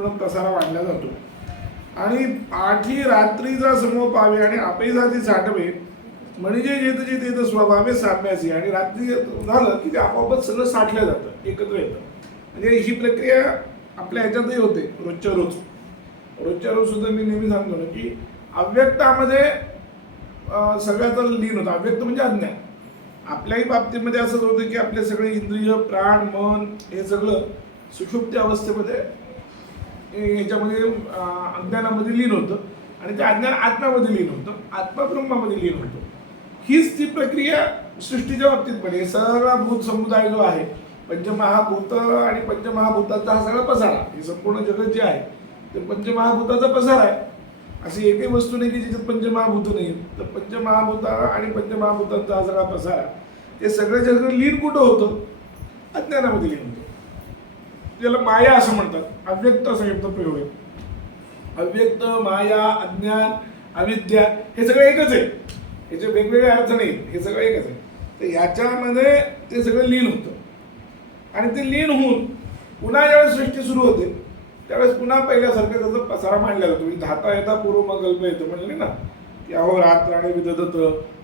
पूर्ण पसारा वाढला जातो. आणि पाठी रात्रीचा समूह पावे आणि आपैसाची साठवे म्हणजे जेथ ते तेथ स्वभावे साम्यासी आणि रात्री झालं की ते आपोआपच सगळं साठलं जातं एकत्र येतं. म्हणजे ही प्रक्रिया आपल्या ह्याच्यातही होते रोजच्या रोज. रोजच्या रोज सुद्धा मी नेहमी सांगतो ना की अव्यक्तामध्ये अं, सगळ्याचा लीन होतं. अव्यक्त म्हणजे अज्ञान. आपल्याही बाबतीमध्ये असंच होतं की आपले सगळे इंद्रिय प्राण मन हे सगळं सुषुप्त अवस्थेमध्ये ह्याच्यामध्ये अज्ञानामध्ये लीन होतं. आणि ते अज्ञान आत्म्यामध्ये लीन होतं. आत्मा ब्रह्मामध्ये लीन होतं. हीच ती प्रक्रिया सृष्टीच्या बाबतीत पण आहे. सगळा भूत समुदाय जो आहे पंचमहाभूत आणि पंचमहाभूताचा हा सगळा पसारा हे संपूर्ण जगत जे आहे ते पंचमहाभूताचा पसारा आहे. अशी एकही वस्तू नाही की जिच्यात पंचमहाभूत नाही तर पंचमहाभूत आणि पंचमहाभूतांचा हा सगळा पसारा ते सगळं जग लीन कुठं होतं? अज्ञानामध्ये लीन होतं. त्याला माया असं म्हणतात. अव्यक्त असा शब्द प्रयोग आहे अव्यक्त माया अज्ञान अविद्या हे सगळं एकच आहे. याचे वेगवेगळे अर्थ नाही हे सगळं एकच आहे. तर याच्यामध्ये ते सगळं लीन होतं. आणि ते लीन होऊन पुन्हा ज्यावेळेस सृष्टी सुरू होते त्यावेळेस पुन्हा पहिल्यासारखं त्याचा पसारा मांडला जातो. म्हणजे धाता येता पूर्व मग कल्प येतो. म्हणले ना की अहोरात्र आणि विदधत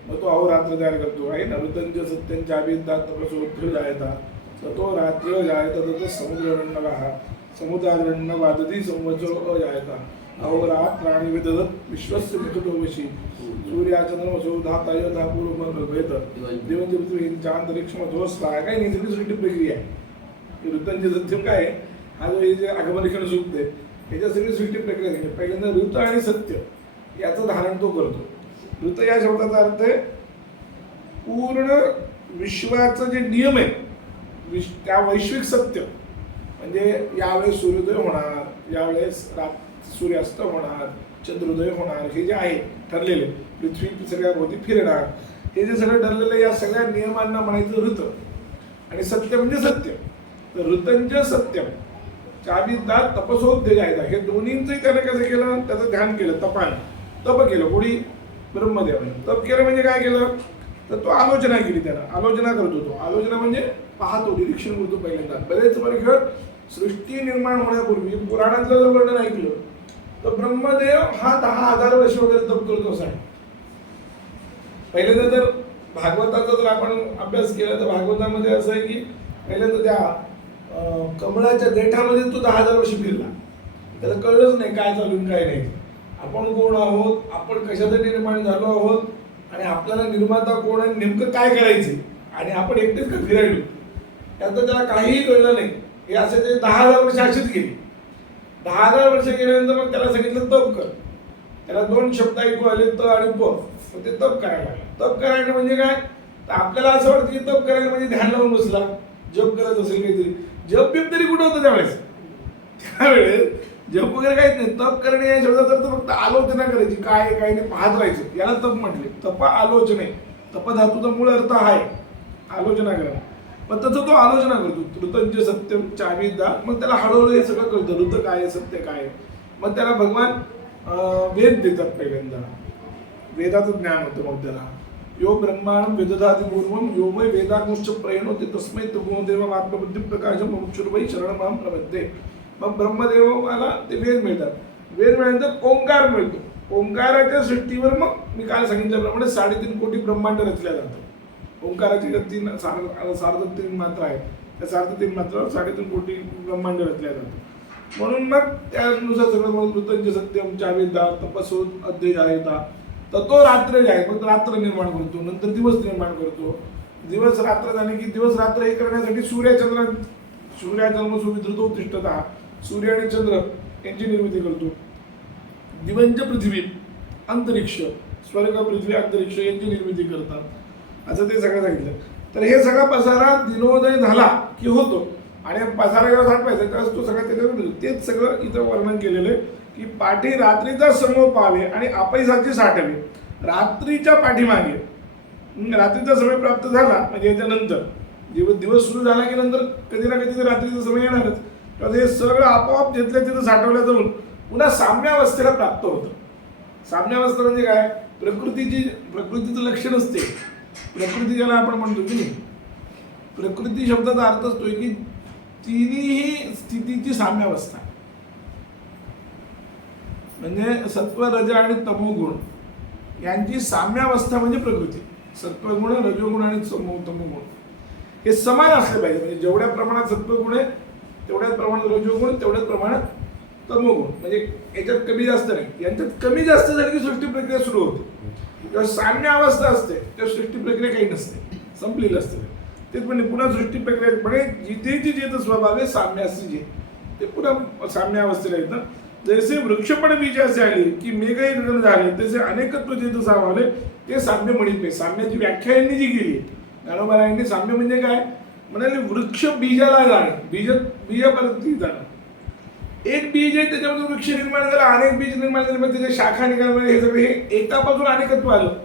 मग तो अहोरात्र तयार करतो. आहे ना? ऋतंज सत्यांच्या अभिदात तपसोत्थ्य जायता ततो रात्र जायता तत समुद्रण्य समुद्रारण्य वादती संवत्सरो अजायता। अहोरात्र आणि विदधत विश्वस्य मिथुतो वशी। सूर्याचंद्रमसो धाता यथा पूर्व मग कल्प येतं देवांची पृथ्वी अंतरिक्ष मधोस्था काही नाही सगळी सृष्टी प्रक्रिया आहे। की ऋतांचे सत्यम काय आहे? हा जो हे जे आगमनिक्षण सुटते आहे ह्याच्या सगळी सृष्टी प्रक्रिया आहे पहिल्यांदा ऋत आणि सत्य याचं धारण तो करतो. ऋत या शब्दाचा अर्थ आहे पूर्ण विश्वाचं जे नियम आहे विश त्या वैश्विक सत्य. म्हणजे यावेळेस सूर्योदय होणार यावेळेस रात सूर्यास्त होणार चंद्रोदय होणार हे जे आहे ठरलेले पृथ्वी सगळ्याभोवती फिरणार हे जे सगळं ठरलेलं या सगळ्या नियमांना म्हणायचं ऋत. आणि सत्य म्हणजे सत्य. तर ऋतंज सत्यम. चाविदा तपसोद्योग आहे हे दोन्हींचंही त्याने कसं केलं? त्याचं ध्यान केलं तपान. तप केलं कोणी? ब्रह्मदेवाने. तप केलं म्हणजे काय केलं? तर तो आलोचना केली त्यानं. आलोचना करतो तो आलोचना म्हणजे पाहतो निरीक्षण करतो पहिल्यांदा. बरेच वर्ष सृष्टी निर्माण होण्यापूर्वी पुराणातलं जर वर्णन ऐकलं तर ब्रह्मदेव हा दहा हजार वर्ष वगैरे तप करतो असा आहे. पहिल्यांदा जर भागवताचा जर आपण अभ्यास केला तर भागवतामध्ये असं आहे की पहिल्यांदा त्या कमळाच्या देठामध्ये तो दहा हजार वर्ष फिरला. त्याला कळलंच नाही काय चालून काय नाही. आपण कोण आहोत? आपण कशासाठी निर्माण झालो आहोत? आणि आपल्याला निर्माता कोण आहे? नेमकं काय करायचं आणि आपण एकटेच का फिरायलो? त्यानंतर त्याला काहीही कळलं नाही. हे असे ते दहा हजार वर्ष अशीच गेली. दहा हजार वर्ष गेल्यानंतर मग त्याला सांगितलं तप कर. त्याला दोन शब्द ऐकू आले त आणि प. मग ते तप करायला तप करायला म्हणजे काय? तर आपल्याला असं वाटतं की तप करायला म्हणजे ध्यान लावून बसला. जप करत असेल काहीतरी. जप बिप तरी कुठं होतं त्यावेळेस? त्यावेळेस जप वगैरे काहीच नाही. तप करणे या शब्दात तर फक्त आलोचना करायची. काय आहे, काय नाही पाहत राहायचं. याला तप म्हटले. तप आलोचने. तप धातूचा मूळ अर्थ आहे. आलोचना करणं. मग त्याचा तो आलोचना करतो. ऋतंचे सत्य चाविदा मग त्याला हळूहळू हे सगळं कळतं ऋत काय आहे सत्य काय आहे. मग त्याला भगवान वेद देतात पहिल्यांदा. वेदाचं ज्ञान होतं मग त्याला. यो ब्रह्मांड वेदधाती पूर्वम यो वै प्रयण होते तस्मै तुमोदेव आत्मबुद्धी प्रकाशम मुक्षुर्वै शरणमाम प्रबद्धे. मग ब्रह्मदेवाला ते वेद मिळतात. वेद मिळाल्यानंतर ओंकार मिळतो. ओंकाराच्या सृष्टीवर मग मी काल सांगितल्याप्रमाणे साडेतीन कोटी ब्रह्मांड रचल्या जातं ओंकाराची तीन सार सार्ध तीन मात्रा आहेत. त्या सार्ध तीन मात्रावर साडेतीन कोटी ब्रह्मांड रचल्या जातात. म्हणून मग त्यानुसार सगळं म्हणून मृत्यूंचे सत्यम चावेदा तपसो अध्यय आहेता तर तो रात्र जे आहे मग रात्र निर्माण करतो नंतर दिवस निर्माण करतो. दिवस रात्र झाले की दिवस रात्र हे करण्यासाठी सूर्यचंद्र सूर्याचंद्र सुविधृत उत्तिष्ठता सूर्य आणि चंद्र यांची निर्मिती करतो. दिवंच पृथ्वी अंतरिक्ष स्वर्ग पृथ्वी अंतरिक्ष यांची निर्मिती करतात. असं ते सगळं सांगितलं. तर हे सगळा पसारा दिनोदय झाला की होतो. आणि पसारा जेव्हा झाडपायचा त्यावेळेस तो सगळा त्याच्यावर मिळतो. तेच सगळं इथं वर्णन केलेलं आहे की पाठी रात्रीचा समूह पावे आणि आपैसाची साठवे रात्रीच्या पाठीमागे रात्रीचा समय प्राप्त झाला म्हणजे याच्यानंतर. दिवस दिवस सुरू झाला की नंतर कधी ना कधी तर रात्रीचा समय येणारच. तर हे सगळं आपोआप घेतलं तिथं साठवलं जाऊन पुन्हा साम्यावस्थेला प्राप्त होतं. साम्यावस्था म्हणजे काय? प्रकृतीची प्रकृतीचं लक्षण असते. प्रकृती ज्याला आपण म्हणतो की नाही प्रकृती शब्दाचा अर्थ असतोय की तिन्ही स्थितीची साम्यावस्था. म्हणजे सत्व रज आणि तमोगुण यांची साम्यावस्था म्हणजे प्रकृती. सत्वगुण रजोगुण आणि तमोगुण. हे समान असले पाहिजे. म्हणजे जेवढ्या प्रमाणात सत्वगुण आहे तेवढ्याच प्रमाणात रजोगुण तेवढ्याच प्रमाणात तमोगुण. म्हणजे याच्यात कमी जास्त नाही. यांच्यात कमी जास्त झाली की सृष्टी प्रक्रिया सुरू होते. तेव्हा साम्य अवस्था असते तेव्हा सृष्टी प्रक्रिया काही नसते संपलेली असते. तेच म्हणजे पुन्हा सृष्टी प्रक्रिया म्हणजे जिथे जी जे स्वभाव आहे साम्य असते जे. ते पुन्हा साम्य अवस्थेला येतं. जैसे वृक्षपण बीज असे आले की मेघही गगन झाले तसे अनेकत्व जे सामावले ते साम्य म्हणित साम्याची व्याख्या यांनी जी केली ज्ञानोबा साम्य म्हणजे काय? म्हणाले वृक्ष बीजाला जाणे बीज बीजापर्यंत जाणं. एक बीज आहे त्याच्यामधून वृक्ष निर्माण झाला अनेक बीज निर्माण झाले मग त्याच्या शाखा निघाल्या हे सगळे हे एकापासून अनेकत्व आलं.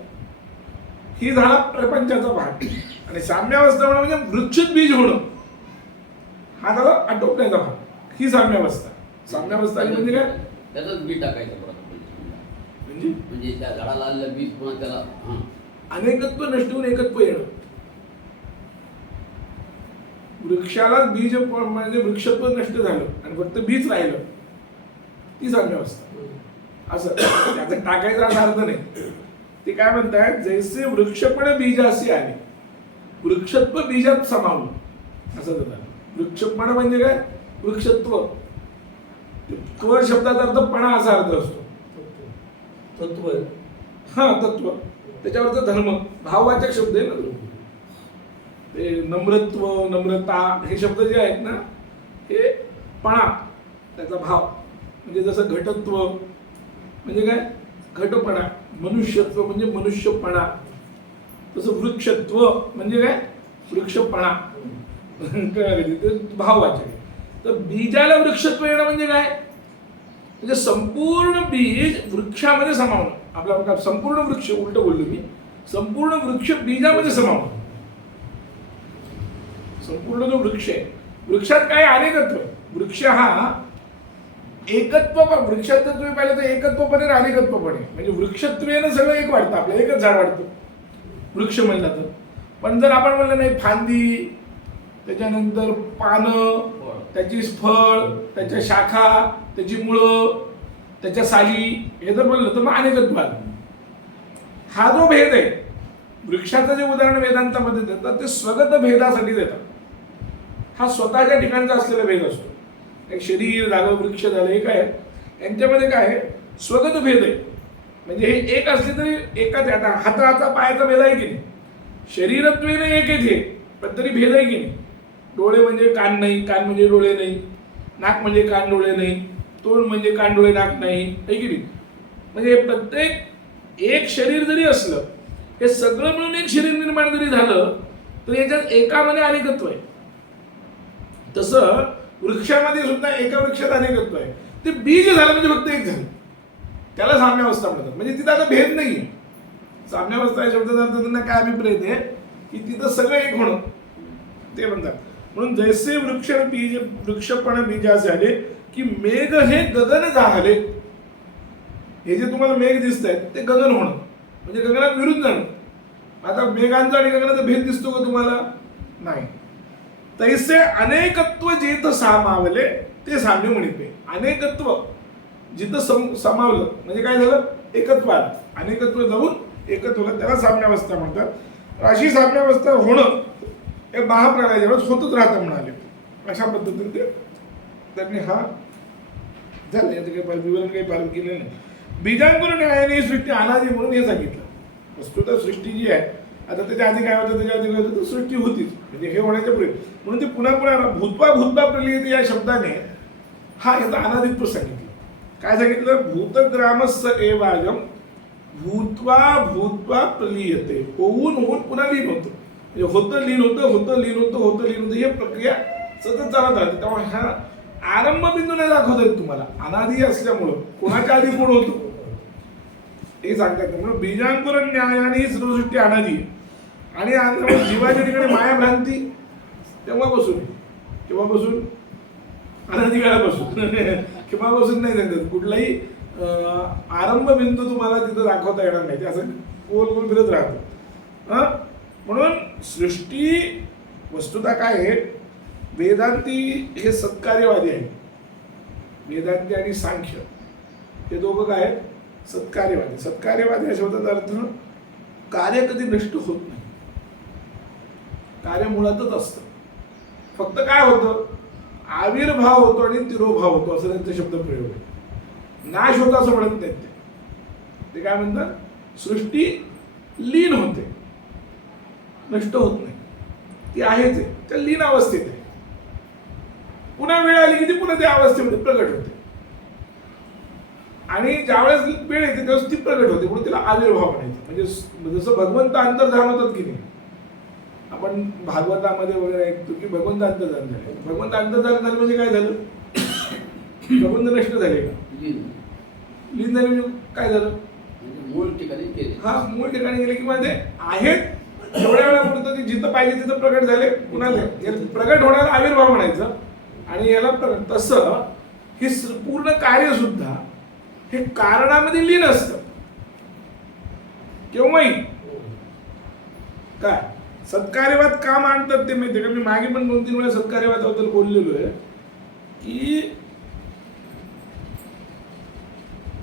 ही झाला प्रपंचाचा भाग. आणि साम्यावस्था होणं म्हणजे वृक्षच बीज होणं. हा झाला आटोपण्याचा भाग. ही साम्यावस्था. साम्यावस्था आली म्हणजे काय? त्याचंच बी टाकायचं. म्हणजे? म्हणजे त्या झाडाला आलेलं बीज पुन्हा त्याला अनेकत्व नष्ट होऊन एकत्व येणं. वृक्षाला बीज म्हणजे वृक्षत्व नष्ट झालं आणि फक्त बीज राहिलं. ती साम्यावस्था असं. त्याचा टाकायचा असा अर्थ नाही. ते काय म्हणतायत जैसे वृक्षपण बीज असे आले वृक्षत्व बीजात समावलं असं झालं वृक्षपण म्हणजे काय? वृक्षत्व. त्व शब्दाचा अर्थ पणा असा अर्थ असतो. तत्व. हा तत्व. त्याच्यावरचा धर्म. भाववाचक शब्द आहे ना ते नम्रत्व नम्रता हे शब्द जे आहेत ना हे पणा त्याचा भाव. म्हणजे जसं घटत्व म्हणजे काय? घटपणा मनुष्यत्व म्हणजे मनुष्यपणा. तसं वृक्षत्व म्हणजे काय? वृक्षपणा. कळलं का? ते भाववाचक तर बीजाला वृक्षत्व येणं म्हणजे काय? म्हणजे संपूर्ण बीज वृक्षामध्ये समावणं. आपला संपूर्ण वृक्ष उलट बोललो मी. संपूर्ण वृक्ष बीजामध्ये समावणं. संपूर्ण जो वृक्ष आहे वृक्षात काय अनेकत्व वृक्ष हा एकत्व पण वृक्षात जर तुम्ही पाहिलं तर एकत्वपणे आलेकत्वपणे म्हणजे वृक्षत्वेनं सगळं एक वाढतं आपल्याला एकच झाड वाढतं. वृक्ष म्हणलं तर. पण जर आपण म्हणलं नाही फांदी त्याच्यानंतर पानं त्याची फळ त्याच्या शाखा त्याची मुळं त्याच्या साली हे जर म्हणलं तर मग अनेकत्व आलं. हा जो भेद आहे वृक्षाचं जे उदाहरण वेदांतामध्ये देतात ते स्वगत भेदासाठी देतात. हा स्वतःच्या ठिकाणचा असलेला भेद असतो. एक शरीर झालं वृक्ष झालं हे काय? आहे? यांच्यामध्ये काय आहे? स्वगत भेद आहे. म्हणजे हे एक असले तरी एकाच आहे. आता हाताचा पायाचा भेद आहे की नाही? शरीरत्वेने एक येते पण तरी भेद आहे की नाही? डोळे म्हणजे कान नाही कान म्हणजे डोळे नाही नाक म्हणजे कान डोळे नाही तोंड म्हणजे कान डोळे नाक नाही आहे की नाही? म्हणजे प्रत्येक एक शरीर जरी असलं हे सगळं मिळून एक शरीर निर्माण जरी झालं तर याच्यात एकामध्ये अनेकत्व आहे. तसं वृक्षामध्ये सुद्धा एका वृक्षात अनेकत्व आहे ते बीज झालं म्हणजे फक्त एक झालं. त्याला साम्यावस्था म्हणतात. म्हणजे तिथं आता भेद नाही साम्यावस्था या शब्दाचा अर्थ त्यांना काय अभिप्रेत आहे? की तिथं सगळं एक होणं. ते म्हणतात. म्हणून जैसे वृक्ष बीज वृक्षपण बीजा झाले की मेघ हे गगन झाले. हे जे तुम्हाला मेघ दिसत आहेत ते गगन होणं. म्हणजे गगनात विरुद्ध जाणं आता मेघांचा आणि गगनाचा भेद दिसतो का तुम्हाला? नाही. तैसे अनेकत्व जिथं सामावले ते साम्य म्हणते अनेकत्व जिथं सम सामावलं म्हणजे काय झालं? एकत्व अनेकत्व जाऊन एकत्व त्याला साम्यावस्था म्हणतात. अशी साम्यावस्था होणं हे महाप्रलयावेळेस होतच राहतं म्हणाले. अशा पद्धतीने ते त्यांनी हा झालं. याचं काही विवरण काही पालन केलं नाही. बीजांकुर न्यायाने ही सृष्टी अनादी म्हणून हे सांगितलं. वस्तुतः सृष्टी जी आहे आता त्याच्या आधी काय होतं त्याच्या आधी काय होतं तर सृष्टी होतीच. म्हणजे हे होण्याच्या पुढे. म्हणून ते पुन्हा पुन्हा भूतवा भूतपा प्रलियते या शब्दाने हा याचा अनादित्व सांगितलं काय सांगितलं? भूतग्रामस्स एवागम भूतवा भूतवा प्रलियते. होऊन होऊन पुन्हा लीन होतं. म्हणजे होतं लीन होतं होतं लीन होतं होतं लीन होतं ही प्रक्रिया सतत चालत राहते. त्यामुळे हा आरंभ बिंदू नाही दाखवत आहेत तुम्हाला. अनादी असल्यामुळं कोणाच्या आधी कोण होतो? हे सांगतात. म्हणून बीजांकुर न्यायाने ही सर्वसृष्टी अनादी आणि जीवाच्या ठिकाणी माया भ्रांती तेव्हापासून केव्हापासून अनादी केव्हापासून नाही सांगत. कुठलाही आरंभ बिंदू तुम्हाला तिथं दाखवता येणार नाही. ते असं गोल गोल फिरत राहतं. हं? म्हणून सृष्टी वस्तुता काय आहे? वेदांती हे सत्कार्यवादी आहे वेदांती आणि सांख्य. हे दोघं काय आहेत? सत्कार्यवादी. सत्कार्यवादी या शब्दाचा अर्थ कार्य कधी नष्ट होत नाही. कार्य मुळातच असतं. फक्त काय होतं? आविर्भाव होतो आणि तिरोभाव होतो असं त्यांचा शब्द प्रयोग आहे नाश होतो असं म्हणत नाहीत ते. ते काय म्हणतात? सृष्टी लीन होते. नष्ट होत नाही. ती आहेच आहे. त्या लीन अवस्थेत आहे. पुन्हा वेळ आली की ती पुन्हा त्या अवस्थेमध्ये प्रगट होते. आणि ज्यावेळेस वेळ येते त्यावेळेस ती प्रगट होते म्हणून तिला आविर्भाव म्हणायचं. म्हणजे स- जसं भगवंत अंतर्धान होतात की नाही आपण भागवतामध्ये वगैरे ऐकतो की भगवंत अंतर्धान झाले. भगवंत अंतर्धान झालं म्हणजे काय झालं? भगवंत नष्ट झाले का? लीन झाले म्हणजे काय झालं? म्हणजे मूळ ठिकाणी गेले. हा मूळ ठिकाणी गेले किंवा ते आहेत एवढ्या वेळा पुरतं ते जिथं पाहिजे तिथं प्रगट झाले पुन्हा ते प्रगट होणारा आविर्भाव म्हणायचं. आणि याला तसं हे पूर्ण कार्य सुद्धा हे कारणामध्ये लीन असतं. केव्हाही काय? सत्कार्यवाद का मांडतात ते माहिती का? मी मागे पण दोन तीन वेळा सत्कार्यवादाबद्दल बोललेलो आहे की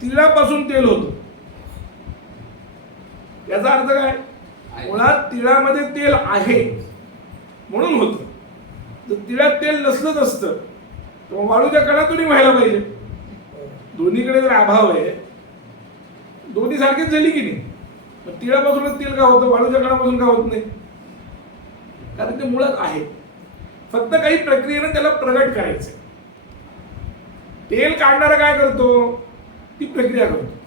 तिळापासून तेल होतं. याचा अर्थ काय. मुळात तिळामध्ये तेल आहे. म्हणून होतं. तिळात तेल नसलंच असतं वाळूच्या कणातूनही व्हायला पाहिजे. दोन्हीकडे जर अभाव आहे दोन्ही सारखीच झाली की नाही? तिळापासूनच तेल का होतं? वाळूच्या कणापासून का होत नाही? कारण ते मुळात आहे. फक्त काही प्रक्रियेनं त्याला प्रगट करायचं तेल काढणारा काय करतो? ती प्रक्रिया करतो.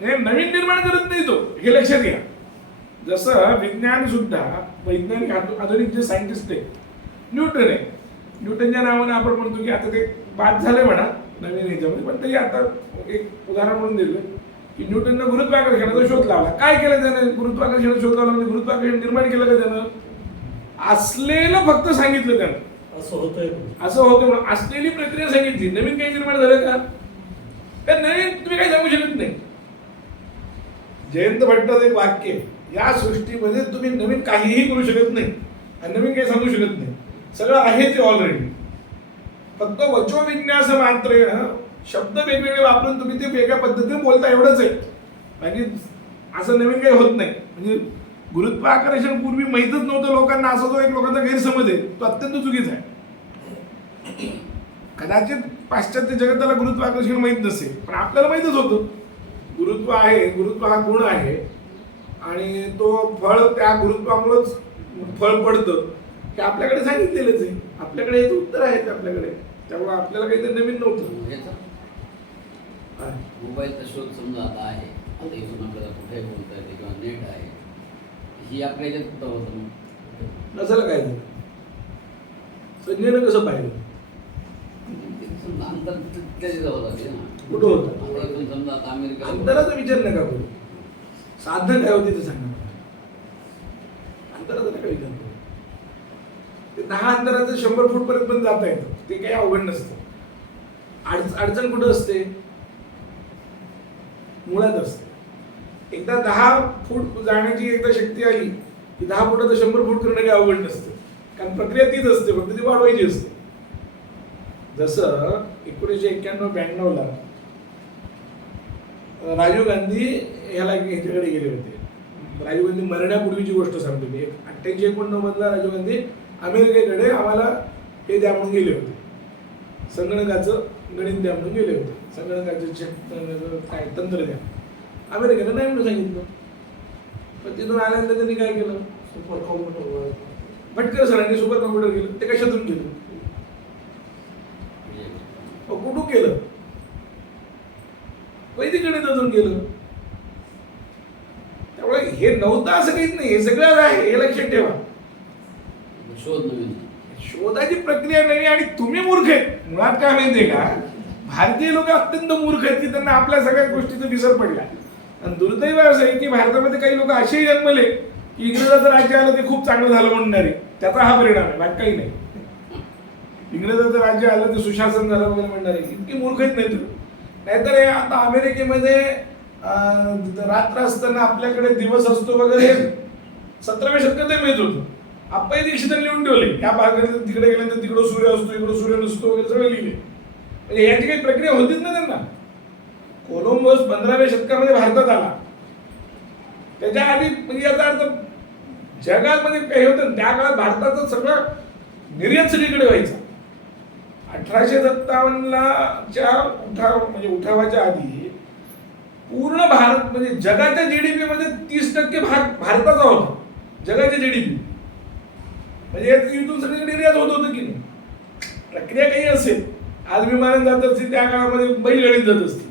हे नवीन निर्माण करत नाही तो. हे लक्षात घ्या. जसं विज्ञान सुद्धा वैज्ञानिक आधुनिक जे सायंटिस्ट आहे न्यूटन आहे. न्यूटनच्या नावाने आपण म्हणतो की आता ते बाद झाले म्हणा. नवीन ह्याच्यामध्ये पण तरी आता एक उदाहरण म्हणून दिलं की न्यूटननं गुरुत्वाकर्षणाचा शोध लावला. काय केलं त्यानं? गुरुत्वाकर्षणाचा शोध लावला म्हणजे गुरुत्वाकर्षण निर्माण केलं का त्यानं? असलेलं फक्त सांगितलं त्यानं. असं होतंय. असं होतं म्हणून असलेली प्रक्रिया सांगितली. नवीन काही निर्माण झालं का? तर नवीन तुम्ही काही सांगू शकत नाही. जयंत भट्टाचं एक वाक्य या सृष्टीमध्ये तुम्ही नवीन काहीही करू शकत नाही आणि नवीन काही सांगू शकत नाही. सगळं आहे ते ऑलरेडी फक्त वचोविन्यास मात्र शब्द वेगवेगळे वापरून तुम्ही ते वेगळ्या पद्धतीने बोलता एवढंच आहे. बाकी असं नवीन काही होत नाही. म्हणजे गुरुत्वाकर्षण पूर्वी माहीतच नव्हतं लोकांना असा जो एक लोकांचा गैरसमज आहे तो अत्यंत चुकीचा आहे. कदाचित पाश्चात्य जगताला गुरुत्वाकर्षण माहीत नसेल पण आपल्याला माहीतच होतं. गुरुत्व आहे गुरुत्व हा गुण आहे. आणि तो फळ त्या गुरुत्वामुळंच फळ पडतं. हे आपल्याकडे सांगितलेलंच आहे. आपल्याकडे याचं उत्तर आहे आपल्याकडे. त्यामुळे आपल्याला काहीतरी नवीन नव्हतं? मोबाईलचा शोध समजा आता आहे. आता इथून आपल्याला कुठे बोलता येते किंवा नेट आहे. ही आपल्या ह्याच्यात कुठं होतं मग? नसायला काय झालं? संजयनं कसं पाहिलं? अंतर त्याच्याजवळ ना. कुठं होतं? इथून समजा आता अमेरिका अंतराचा विचार नका करू. साधन काय होती ते सांगा. अंतराचा नका विचार करू. ते दहा अंतराचं शंभर फूट पर्यंत पण जाता येतं. ते काही अवघड नसतं. अडचण कुठं असते? मुळात असते. एकदा दहा फूट जाण्याची एकदा शक्ती आली की दहा तर शंभर फूट करणं काही अवघड नसतं. कारण प्रक्रिया तीच असते फक्त ती वाढवायची असते. जसं एकोणीसशे एक्क्याण्णव ब्याण्णवला राजीव गांधी ह्याला ह्याच्याकडे गेले होते. राजीव गांधी मरण्यापूर्वीची गोष्ट सांगतो मी. अठ्ठ्याऐंशी एकोणनव्वदला राजीव गांधी अमेरिकेकडे आम्हाला हे द्या म्हणून गेले होते. संगणकाचं गणित द्या म्हणून गेले होते. संगणकाचं काय तंत्र द्या. अमेरिकेनं नाही म्हणून सांगितलं. पण तिथून आल्यानंतर त्यांनी काय केलं? सुपर कॉम्प्युटर भटकर सरांनी सुपर कॉम्प्युटर केलं. ते कशातून केलं? अहो, कुठून केलं? वैदिक गणितातून केलं. त्यामुळे हे नव्हतं असं काहीच नाही. हे सगळं आहे. हे लक्षात ठेवा. शोध नवीन. शोधाची प्रक्रिया नाही आणि तुम्ही मूर्ख आहेत. मुळात काय माहितीये का? भारतीय लोक अत्यंत मूर्ख आहेत की त्यांना आपल्या सगळ्या गोष्टीचा विसर पडला. आणि दुर्दैव असं आहे की भारतामध्ये काही लोक असेही जन्मले की इंग्रजाचं राज्य आलं ते खूप चांगलं झालं म्हणणारे त्याचा हा परिणाम आहे बाकी काही नाही. इंग्रजाचं राज्य आलं ते सुशासन झालं वगैरे म्हणणारे इतकी मूर्ख आहेत नाही तुम्ही नाहीतर हे आता अमेरिकेमध्ये रात्र असताना आपल्याकडे दिवस असतो वगैरे सतराव्या शतकात मिळत होतं. आपही दीक्षितांनी लिहून ठेवले. या भागात तिकडे गेल्यानंतर तिकडं सूर्य असतो इकडं सूर्य नसतो वगैरे सगळं लिहिले. म्हणजे याची काही प्रक्रिया होतीच ना त्यांना. कोलंबस पंधराव्या शतकामध्ये भारतात आला. त्याच्या आधी म्हणजे याचा अर्थ जगात म्हणजे काही होतं त्या काळात भारताचं सगळं निर्यात सगळीकडे व्हायचा. अठराशे सत्तावन्नला च्या उठाव म्हणजे उठावाच्या आधी पूर्ण भारत म्हणजे जगाच्या जी डी पी मध्ये तीस टक्के भाग भारताचा होता. जगाच्या जी डी पी म्हणजे इथून सगळीकडे निर्यात होत होतं की नाही? प्रक्रिया काही असेल आज विमानात जात असतील त्या काळामध्ये बैलगाडीत जात असतील.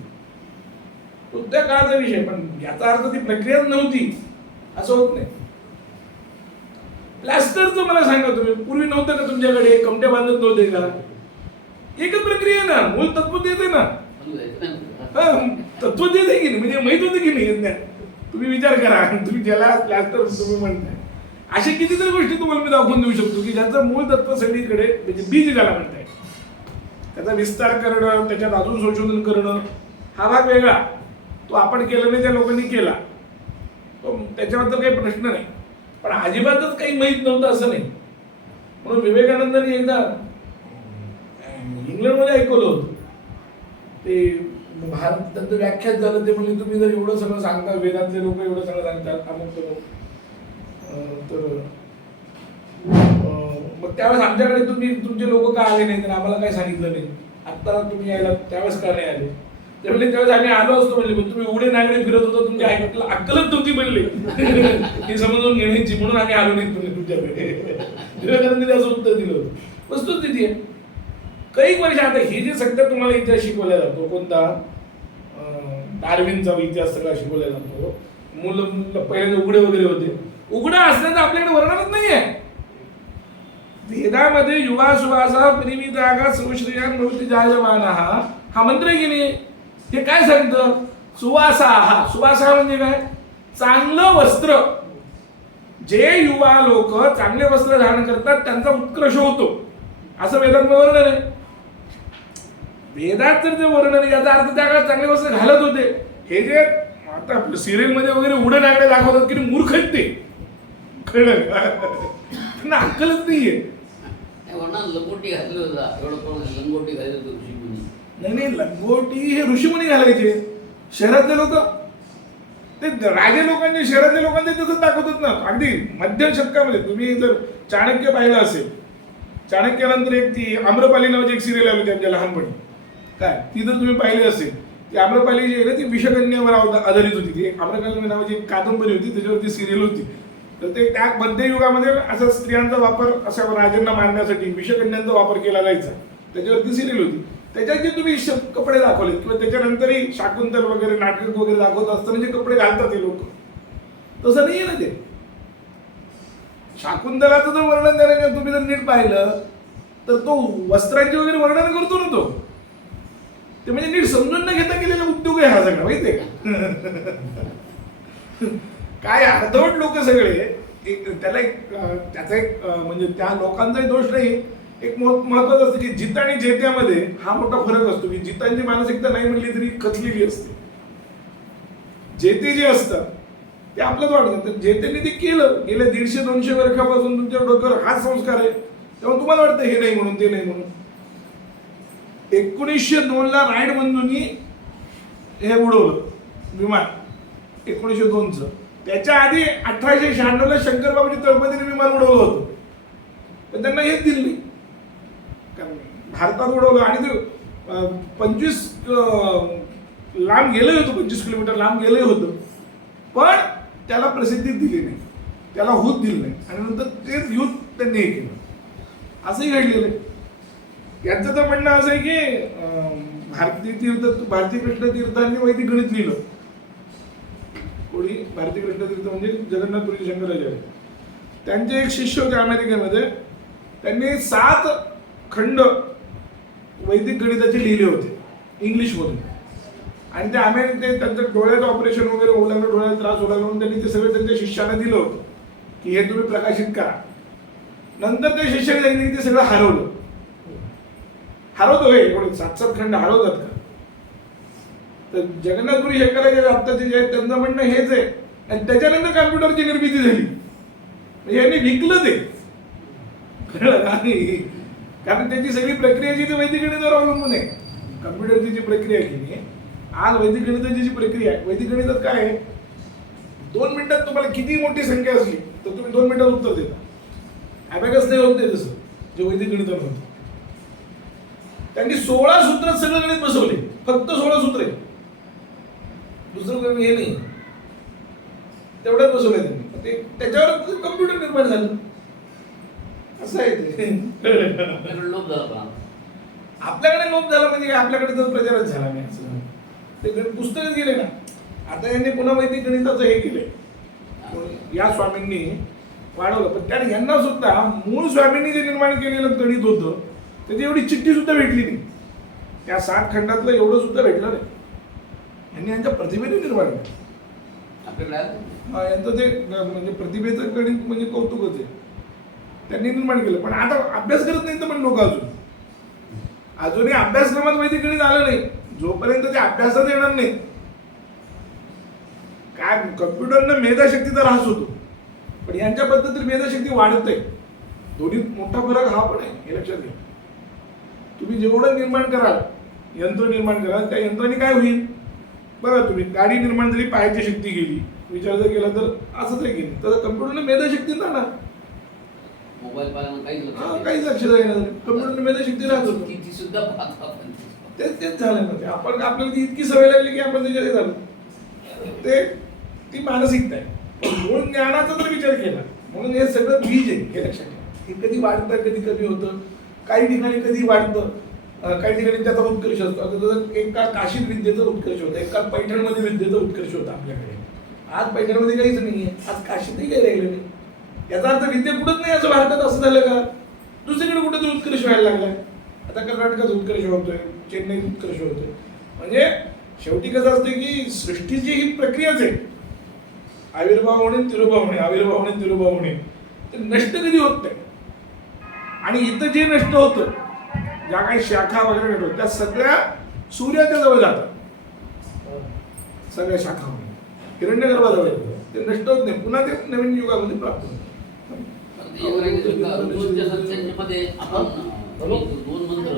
तो त्या काळाचा विषय? पण याचा अर्थ ती प्रक्रियाच नव्हती. असं होत नाही. प्लास्टरचं मला सांगा तुम्ही. पूर्वी नव्हतं का तुमच्याकडे? कमट्या बांधत नव्हते का? एकच प्रक्रिया आहे ना. मूल तत्व देते ना. हा, तत्व देते की नाही? म्हणजे माहीत होतं की नाही? तुम्ही विचार करा. तुम्ही ज्याला प्लास्टर तुम्ही म्हणताय. अशा कितीतरी गोष्टी तुम्हाला मी दाखवून देऊ शकतो की ज्याचं मूळ तत्व सगळीकडे म्हणजे बीज ज्याला म्हणताय. त्याचा विस्तार करणं त्याच्यात अजून संशोधन करणं हा भाग वेगळा. तो आपण केला नाही त्या लोकांनी केला. तो त्याच्याबद्दल काही प्रश्न नाही. पण अजिबातच काही माहीत नव्हतं असं नाही. म्हणून विवेकानंदांनी एकदा इंग्लंडमध्ये ऐकवलं होतं. ते भारत त्यांचं व्याख्यात झालं ते म्हणजे तुम्ही जर एवढं सगळं सांगता वेदातले लोक एवढं सगळं सांगतात अमुक लोक तर मग त्यावेळेस आमच्याकडे तुम्ही तुमचे लोक का आले नाही तर आम्हाला काय सांगितलं नाही? आत्ता तुम्ही यायला त्यावेळेस का नाही आले? ते म्हणले त्यावेळेस आम्ही आलो असतो म्हणले पण तुम्ही उडे नागडे फिरत होतो तुमच्या ऐकलं अक्कलच नव्हती म्हणले. हे समजून घेण्याची म्हणून आम्ही आलो नाही तुम्ही तुमच्याकडे. विवेकानंदी असं उत्तर दिलं वस्तुस्थिती आहे. काही वर्ष आता हे जे सध्या तुम्हाला इतिहास शिकवला जातो कोणता? डार्विनचा इतिहास सगळा शिकवला जातो. मुलं मुलं पहिल्यांदा उघडे वगैरे होते. उघडं असल्याचं आपल्याकडे वर्णनच नाहीये. वेदामध्ये युवा सुवासा परिमितागा सुश्रियान भवती जायमाना. हा मंत्र आहे हे काय सांगतं? सुवासा. हा सुवासा म्हणजे काय? चांगलं वस्त्र. जे युवा लोक चांगले वस्त्र धारण करतात त्यांचा उत्कर्ष होतो. असं वेदात वर्णन आहे. वेदात जर ते वर्णन आहे याचा अर्थ त्या काळात चांगले वस्त्र घालत होते. हे जे आता सिरियलमध्ये वगैरे उडे नागडे दाखवतात की मूर्ख आहेत ते. कळलं का? त्यांना अक्कलच नाहीये. लंगोटी घातली होता. एवढं लंगोटी घातली होती ऋषी मुनी नाही नाही लंगोटी हे ऋषीमुनी घालायचे. शहरातले लोक ते राजे लोकांचे शहरातल्या लोकांचे तसंच दाखवतात ना. अगदी मध्यम शतकामध्ये. तुम्ही जर चाणक्य पाहिलं असेल चाणक्यानंतर एक ती आम्रपाली नावाची एक सिरियल आली होती आमच्या लहानपणी. काय? ती जर तुम्ही पाहिली असेल ती आम्रपाली जी आहे ना ती विषकन्यावर आधारित होती. ती आम्रपाली नावाची एक कादंबरी होती त्याच्यावरती सिरियल होती. तर ते त्या मध्ययुगामध्ये असा स्त्रियांचा वापर अशा राजांना मारण्यासाठी विषकन्यांचा वापर केला जायचा. त्याच्यावरती सिरियल होती. त्याच्यात जे तुम्ही श- कपडे दाखवलेत. किंवा त्याच्यानंतरही शाकुंतल वगैरे नाटक वगैरे दाखवत असताना जे म्हणजे कपडे घालतात ते लोक. तसं नाहीये ना ते. शाकुंतलाचं जर वर्णन जर तुम्ही जर नीट पाहिलं तर तो वस्त्रांचे वगैरे वर्णन करतो ना तो. ते म्हणजे नीट समजून न घेता केलेला उद्योग आहे हा सगळा माहितीये का? काय अर्धवट लोक सगळे. एक त्याला एक त्याचा एक म्हणजे त्या लोकांचाही दोष नाही. एक महत्वाचं असतं की जित आणि जेत्यामध्ये हा मोठा फरक असतो की जितांची मानसिकता नाही म्हणली तरी खचलेली असते. जेते जे असतात ते आपलंच वाटतं तर जेतेने ते केलं गेल्या दीडशे दोनशे वर्षापासून तुमच्या डोक्यावर हाच संस्कार आहे. तेव्हा तुम्हाला वाटतं हे नाही म्हणून ते नाही म्हणून. एकोणीसशे दोन ला राईड बंधूंनी हे उडवलं. विमान. एकोणीसशे दोनचं. त्याच्या आधी अठराशे शहाण्णवला शंकरबाबूजी तळपतीने विमान उडवलं होतं. पण त्यांना हेच दिलं नाही. कारण भारतात उडवलं. आणि ते पंचवीस लांब गेलं होतं पंचवीस किलोमीटर लांब गेलं होतं. पण त्याला प्रसिद्धी दिली नाही. त्याला हूत दिलं नाही. आणि नंतर तेच युद्ध त्यांनी हे केलं. असंही घडलेलं आहे. यांचं तर म्हणणं असं आहे की भारतीय तीर्थ भारतीय कृष्ण तीर्थांनी वैदिक गणित लिहिलं. कोणी भारती कृष्णतीर्थ म्हणजे जगन्नाथपुरी शंकराचार्य. त्यांचे एक शिष्य होते अमेरिकेमध्ये. त्यांनी सात खंड वैदिक गणिताचे लिहिले होते इंग्लिशमधून आणि ते अमेरिकेत ते त्यांचं डोळ्याचं ऑपरेशन वगैरे होऊ लागलं त्रास होऊ लागला म्हणून त्यांनी ते सगळे त्यांच्या शिष्याला दिलं होतं की हे तुम्ही प्रकाशित करा. नंतर त्या शिष्याने त्यांनी ते सगळं हरवलं. हरवतो हे एवढे सात सात खंड हरवतात का? तर जगन्नाथपुरी शंकराचे आत्ताचे जे आहेत त्यांचं म्हणणं हेच आहे. आणि त्याच्यानंतर कम्प्युटरची निर्मिती झाली. म्हणजे यांनी विकलं ते. कळलं का? आणि कारण त्याची सगळी प्रक्रिया जी ती वैदिक गणितावर अवलंबून आहे. कम्प्युटरची जी प्रक्रिया केली आज वैदिक गणिताची जी प्रक्रिया आहे वैदिक गणितात काय आहे? दोन मिनिटात तुम्हाला किती मोठी संख्या असली तर तुम्ही दोन मिनिटात उत्तर देता. अबॅकस नाही होत नाही तसं जे वैदिक गणितात होतं. त्यांनी सोळा सूत्रात सगळं गणित बसवले. फक्त सोळा सूत्रे दुसरं काही हे नाही. तेवढ्यात बसवलंय ते त्याच्यावर कम्प्युटर निर्माण झालं. असं आहे ते. आपल्याकडे लोक झाला आपल्याकडे लोप झाला म्हणजे आपल्याकडे तर प्रचारच झाला नाही असं. ते पुस्तकच गेले ना. आता यांनी पुन्हा वैदिक गणिताचं हे केलंय. या स्वामींनी वाढवलं. पण त्याने यांना सुद्धा मूळ स्वामींनी जे निर्माण केलेलं गणित होतं त्याची एवढी चिठ्ठी सुद्धा भेटली नाही. त्या सात खंडातलं एवढं सुद्धा भेटलं नाही. यांनी यांच्या प्रतिभेने निर्माण केलं. यांचं ते म्हणजे प्रतिभेचं गणित म्हणजे कौतुकच आहे त्यांनी निर्माण केलं. पण आता अभ्यास करत नाही तर पण लोक अजून. अजूनही अभ्यासक्रमात वैदिक गणित आलं नाही. जोपर्यंत ते अभ्यासात येणार नाही काय कम्प्युटरनं मेधाशक्ती तर ह्रास होतो. पण यांच्या पद्धतीत मेधाशक्ती वाढत आहे दोन्ही मोठा फरक हा पण आहे हे लक्षात घ्या. तुम्ही जेवढं निर्माण कराल यंत्र निर्माण कराल त्या यंत्राने काय होईल? बघा तुम्ही गाडी निर्माण झाली पायाची शक्ती गेली विचार जर केला तर असंच आहे की तर कम्प्युटरने मेधाशक्ती जाणार मोबाईल काहीच हा लक्षात येणार कम्प्युटरने मेधाशक्ती राहत होतं. सुद्धा तेच तेच झालं ना. ते आपण आपल्याला ती इतकी सवय लागली की आपण त्याच्यात झालं. ते ती मानसिकता आहे. मूळ ज्ञानाचा जर विचार केला म्हणून हे सगळं बीज आहे हे लक्षात घ्या हे कधी वाढतं कधी कमी होतं? काही ठिकाणी कधी वाढतं? काही ठिकाणी त्याचा उत्कर्ष असतो. आता जसं एका काशीत विद्येचा उत्कर्ष होतं एका पैठणमध्ये विद्येचा उत्कर्ष होता आपल्याकडे. आज पैठणमध्ये काहीच नाही आहे आज काशीतही काही राहिलं नाही. याचा अर्थ विद्या कुठंच नाही असं भारतात असं झालं का? दुसरीकडे कुठेतरी उत्कर्ष व्हायला लागलाय. आता कर्नाटकात उत्कर्ष होतोय चेन्नईत उत्कर्ष होतोय. म्हणजे शेवटी कसं असतं की सृष्टीची ही प्रक्रियाच आहे. आविर्भाव होणे तिरुभाव होणे आविर्भाव होणे तिरुभाव होणे. ते नष्ट कधी होत नाही. आणि इथं जे नष्ट होतं ज्या काही शाखा वगैरे होतात त्या सगळ्या सूर्याच्या जवळ जातात. सगळ्या शाखा हिरण्यगर्भाजवळ येतात ते नष्ट होत नाही. पुन्हा ते नवीन युगामध्ये प्राप्त होतात पण ते एवढे सत्यांच्या मध्ये आपण अं, दोन मंत्र